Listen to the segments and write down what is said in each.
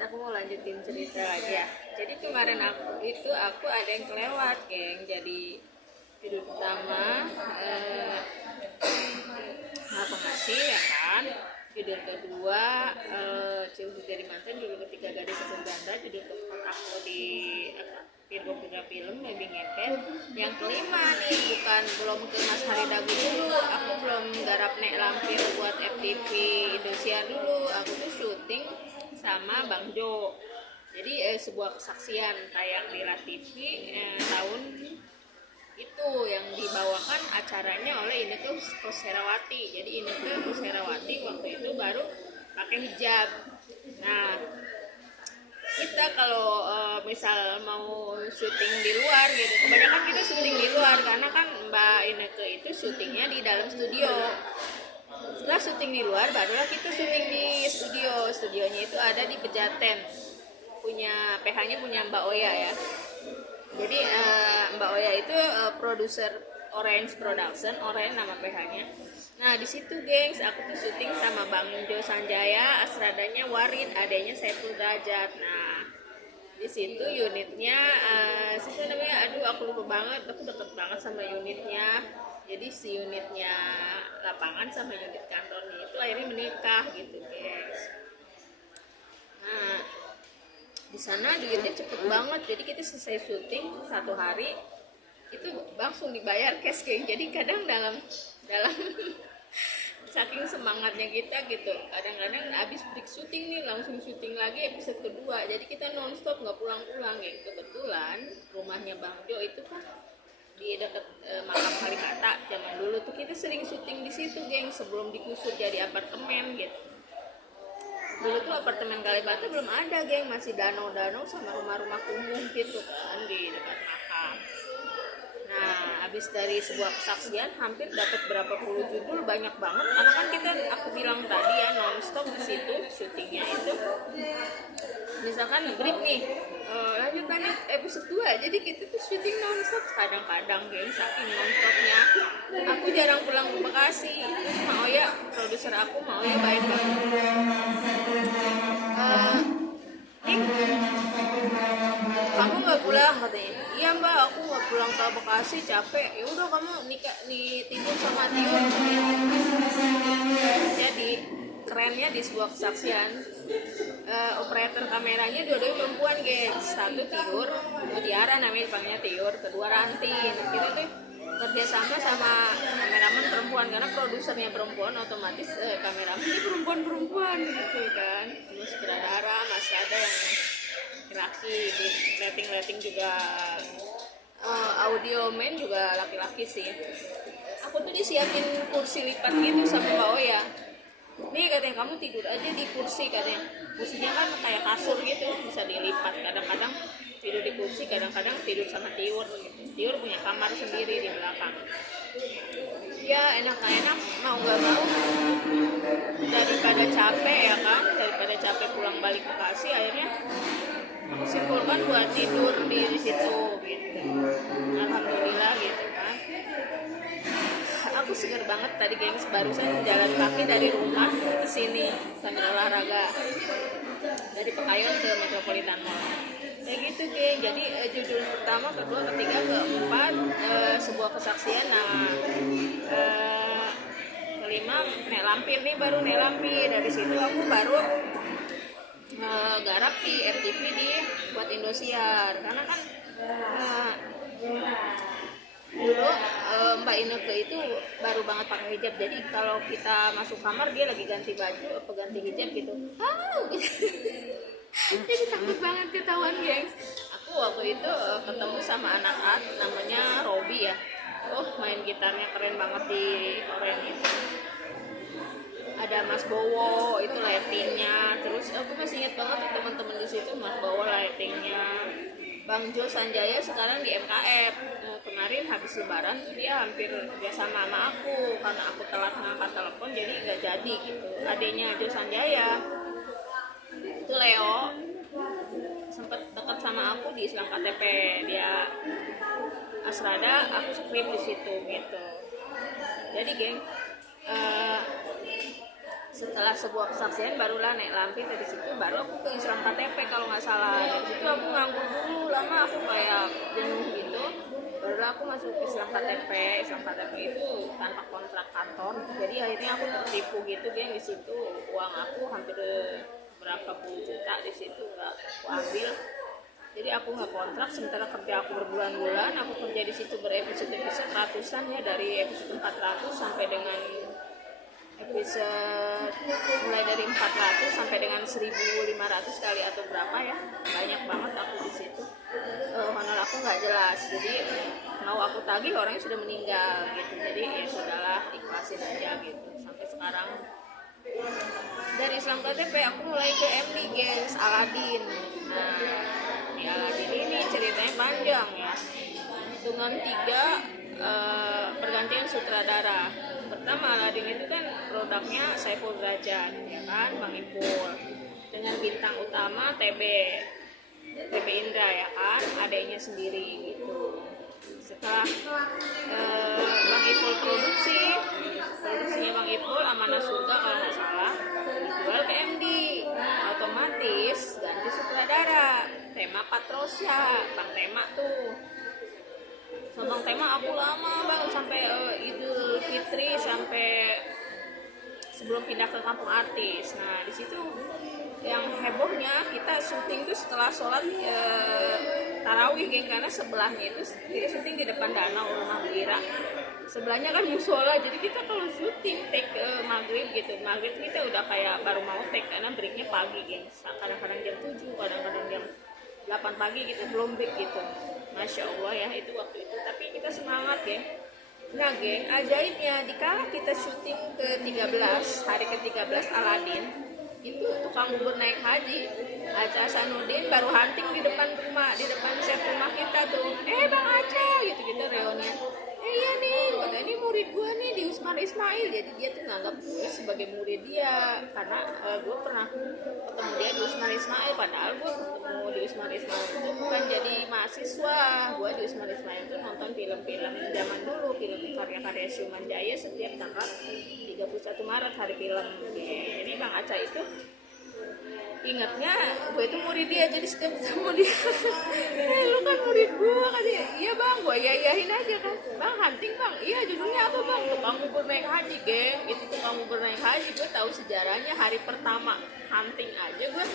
aku mau lanjutin cerita lagi ya. Jadi kemarin aku ada yang kelewat, geng. Jadi judul pertama apa ngasih ya kan. Judul kedua Cilbu Jadi Mantan. Judul ketiga Gadis Sepuluh Ganda. Judul keempat aku di Virgo Putra Film lebih ngepet. Yang kelima nih belum ke Mas Hari Dagu dulu. Aku belum garap nek lampir buat FTV Indosiar dulu. Aku tuh syuting sama Bang Jo. Jadi sebuah kesaksian tayang di LATV tahun itu yang dibawakan acaranya oleh Inneke Koesherawati. Jadi Inneke Koesherawati waktu itu baru pakai hijab. Nah, kita kalau misal mau syuting di luar gitu, kebanyakan kita syuting di luar karena kan Mbak Inneke itu syutingnya di dalam studio. Setelah syuting di luar barulah kita syuting di studio. Studionya itu ada di Pejaten, punya PH-nya punya Mbak Oya ya. Jadi Mbak Oya itu produser Orange Production, Orange nama PH-nya. Nah di situ gengs, aku tuh syuting sama Bang Jo Sanjaya, Asradanya Warid, adanya Saiful Derajat. Nah di situ unitnya, siapa namanya? Aduh aku lupa banget, aku deket banget sama unitnya. Jadi si unitnya lapangan sama unit kantornya itu akhirnya menikah gitu guys. Nah di sana duitnya cepet banget, jadi kita selesai syuting 1 hari itu langsung dibayar cash geng. Jadi kadang dalam saking semangatnya kita gitu, kadang-kadang habis break syuting nih langsung syuting lagi episode kedua. Jadi kita nonstop nggak pulang-pulang geng. Kebetulan rumahnya Bang Jo itu kan di dekat makam Kalikata. Zaman dulu tuh kita sering syuting di situ geng, sebelum digusur jadi apartemen gitu. Dulu tuh apartemen Kalibata belum ada geng, masih danau-danau sama rumah-rumah kumuh gitu kan di dekat makam. Nah habis dari sebuah kesaksian hampir dapat berapa puluh judul, banyak banget karena kan aku bilang tadi ya nonstop di situ syutingnya itu. Misalkan break nih, lanjutan episode 2, jadi kita tuh syuting nonstop kadang-kadang geng, saking nonstopnya aku jarang pulang ke Bekasi. Terus Mak Oya, produser aku, Mak Oya baik banget. Kamu nggak pulang katanya. Iya mbak, aku nggak pulang ke Bekasi, capek. Ya udah kamu tidur sama Tiur. Jadi kerennya di sebuah kesaksian, operator kameranya dua-duanya perempuan guys. Satu Tiur, Mutiara namanya dipanggilnya Tiur, kedua Ranti. Kita tuh kerjasama sama kameramen perempuan karena produsernya perempuan, otomatis kameramen ini perempuan gitu kan. Terus sutradara masih ada yang laki-laki, di lighting juga audio man juga laki-laki sih. Aku tuh disiapin kursi lipat gitu sama Mbak Oya. Nih katanya kamu tidur aja di kursi katanya. Kursinya kan kayak kasur gitu, bisa dilipat. Kadang-kadang tidur di kursi, kadang-kadang tidur sama Tiur gitu. Tiur punya kamar sendiri di belakang. Ya enak-enak, mau nggak mau daripada capek ya kan, daripada capek pulang balik ke Bekasi, akhirnya aku simpulkan buat tidur di situ gitu. Alhamdulillah gitu kan. Aku seger banget tadi gengs, barusan jalan kaki dari rumah ke sini sambil olahraga dari Pekayon ke Metropolitan Mall. Kayak gitu geng. Jadi judul pertama, kedua, ketiga, keempat sebuah kesaksian. Nah kelima Nek Lampir nih, baru Nek Lampir. Dari situ aku baru garap di FTV buat Indosiar karena kan dulu Mbak Inneke itu baru banget pakai hijab, jadi kalau kita masuk kamar dia lagi ganti baju apa ganti hijab gitu, gitu. Jadi takut banget ketahuan gengs. Aku waktu itu ketemu sama anak art namanya Robi ya, main gitarnya keren banget di Oren itu. Ada Mas Bowo itu lightingnya, terus aku masih ingat banget teman-teman di situ, Mas Bowo lightingnya, Bang Jo Sanjaya sekarang di MKF. Kemarin habis lebaran tuh dia hampir kerja sama aku karena aku telat ngangkat telepon, jadi nggak jadi gitu. Adanya Jo Sanjaya itu Leo sempet deket sama aku di Islam KTP, dia Asrada, aku skrip di situ gitu. Jadi geng, setelah sebuah kesaksian barulah naik lampir. Dari situ baru aku ke Islam KTP kalau nggak salah. Dari situ aku nganggur dulu lama, aku kayak jenuh gitu, barulah aku masuk Islam KTP. Islam KTP itu tanpa kontrak kantor, jadi akhirnya aku tertipu gitu geng. Di situ uang aku hampir berapa puluh juta di situ nggak aku ambil. Jadi aku nggak kontrak, sementara kerja aku berbulan-bulan. Aku kerja di situ berepisode-episode ratusan ya, dari episode 400 sampai dengan episode, mulai dari 400 sampai dengan 1500 kali atau berapa ya, banyak banget aku di situ. Honor aku nggak jelas, jadi mau aku tagih orangnya sudah meninggal gitu. Jadi ya sudahlah, ikhlasin aja gitu. Sampai sekarang dari Islam KTP aku mulai ke MD gengs, Aladin. Nah, di Aladin ini ceritanya panjang ya, dengan 3 pergantian sutradara. Pertama, Aladin itu kan produknya Saiful Derajat ya kan, Bang Ipul, dengan bintang utama TB Indra ya kan, adanya sendiri gitu. Setelah Bang Ipul produksinya Bang Ipul, Amanah Surga kalau nggak salah, dijual ke MD, otomatis ganti sutradara. Tema Patrosya, Bang Tema tuh. So, Bang Tema aku lama bang, sampai Idul Fitri, sampai sebelum pindah ke Kampung Artis. Nah di situ yang hebohnya, kita syuting tuh setelah sholat tarawih geng, karena sebelahnya itu kita syuting di depan danau Rumah Wira, sebelahnya kan musola. Jadi kita kalau syuting take maghrib gitu, maghrib kita udah kayak baru mau take, karena breaknya pagi geng, kadang-kadang jam 7, kadang-kadang jam 8 pagi gitu, belum break gitu. Masya Allah ya itu waktu itu, tapi kita semangat geng. Nah geng, ajaibnya dikala kita syuting ke-13, hari ke-13 Aladin, itu tukang bubur naik haji Aca Hasanuddin baru hunting di depan rumah, di depan set rumah kita tuh. Bang Aca gitu, kita reunian. Iya nih, kata ini murid gue nih di Usman Ismail. Jadi dia tuh nganggap gue sebagai murid dia, karena gue pernah ketemu dia di Usman Ismail. Padahal gue ketemu di Usman Ismail itu bukan jadi mahasiswa. Gue di Usman Ismail tuh nonton film-film zaman dulu, film karya-karya Syuman Jaya setiap tanggal 31 Maret hari film. Jadi Bang Aca itu ingatnya gue itu murid dia, jadi setiap ketemu dia lu kan murid gue kan dia. Iya bang, gue yayahin aja kan. Bang hunting bang, iya judulnya apa bang? Tukang bubur naik haji geng. Itu tukang bubur naik haji, gue tahu sejarahnya. Hari pertama hunting aja gue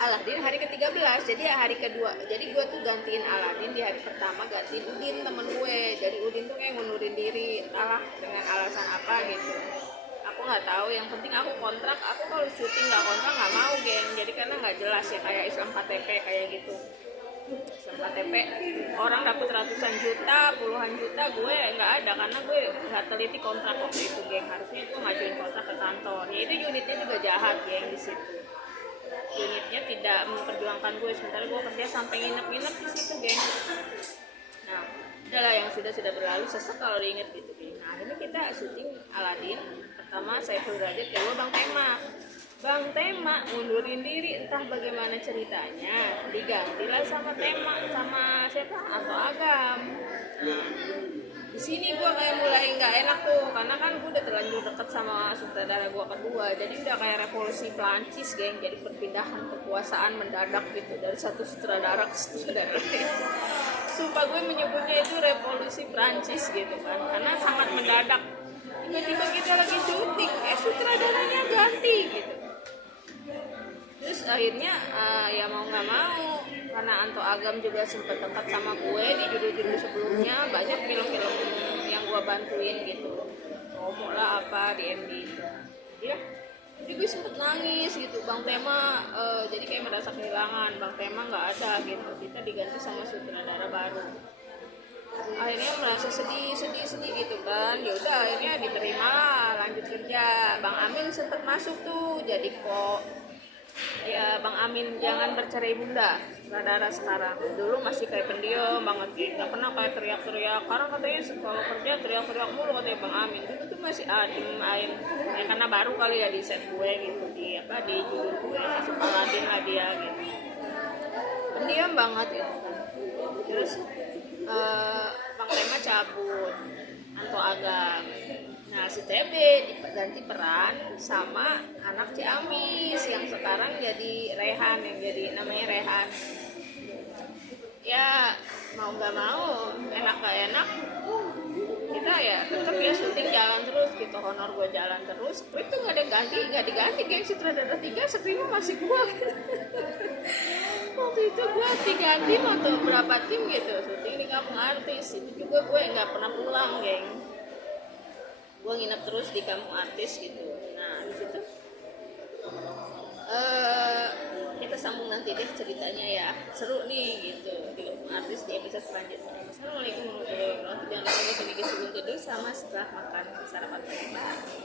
Aladin hari ke-13, jadi hari kedua, jadi gue tuh gantiin Aladin di hari pertama, gantiin Udin temen gue. Jadi Udin tuh kayak ngundurin diri, entahlah dengan alasan apa gitu, aku nggak tahu. Yang penting aku kontrak, aku kalau syuting nggak kontrak nggak mau geng. Jadi karena nggak jelas ya, kayak Islam KTP kayak gitu. Islam KTP orang dapat ratusan juta, puluhan juta, gue nggak ada, karena gue nggak teliti kontrak waktu itu geng. Harusnya gue ngajuin kontrak ke kantor. Ya itu unitnya juga jahat geng di situ. Unitnya tidak memperjuangkan gue, sementara gue kerja sampai nginep-nginep di situ geng. Nah udahlah, yang sudah berlalu, sesek kalau diinget gitu geng. Nah ini kita syuting Aladin pertama, Saiful Derajat, kedua Bang Tema ngundurin diri, entah bagaimana ceritanya, digantilah sama siapa, atau Agam. Nah di sini gue kayak mulai nggak enak tuh, karena kan gue udah terlanjur deket sama sutradara gue kedua, jadi udah kayak revolusi Perancis geng. Jadi perpindahan kekuasaan mendadak gitu dari satu sutradara ke sutradara lain. Sumpah gue menyebutnya itu revolusi Perancis gitu kan, karena sangat mendadak. Tiba-tiba kita lagi syuting, sutradaranya ganti gitu. Terus akhirnya ya mau nggak mau, karena Anto Agam juga sempat dekat sama gue di judul-judul sebelumnya, banyak film-film yang gue bantuin gitu, promo lah apa di MD. Ya, jadi gue sempet nangis gitu. Bang Tema jadi kayak merasa kehilangan, Bang Tema nggak ada gitu, kita diganti sama sutradara baru. Akhirnya merasa sedih gitu kan. Ya udah akhirnya diterima lah, lanjut kerja. Bang Amin sempet masuk tuh jadi ya Bang Amin Jangan Bercerai Bunda, sutradara sekarang. Dulu masih kayak pendiam banget gitu, nggak pernah kayak teriak-teriak. Sekarang katanya kalau kerja teriak-teriak mulu katanya Bang Amin. Dulu tuh masih adem ayem ya, karena baru kali ya di set gue gitu, di judul gue masuk Aladin lah dia gitu, pendiam banget gitu kan. Terus Bang Tema cabut, Anto Agam. Nah Nah si TB diganti peran sama anak Ciamis yang sekarang jadi Rehan, yang jadi namanya Rehan. Ya mau nggak mau, enak gak enak, kita ya tetap ya syuting jalan terus gitu, honor gue jalan terus, skrip tuh nggak diganti geng sutradara 3, skripnya masih gue. Waktu itu gue diganti atau berapa tim gitu syuting di kampung artis, itu juga gue nggak pernah pulang geng, gue nginep terus di kampung artis gitu. Nah di situ kita sambung nanti deh ceritanya ya, seru nih gitu di kampung artis di episode selanjutnya. Assalamualaikum warahmatullahi wabarakatuh. Jangan lupa bikin sebelum tidur sama setelah makan sarapan pagi.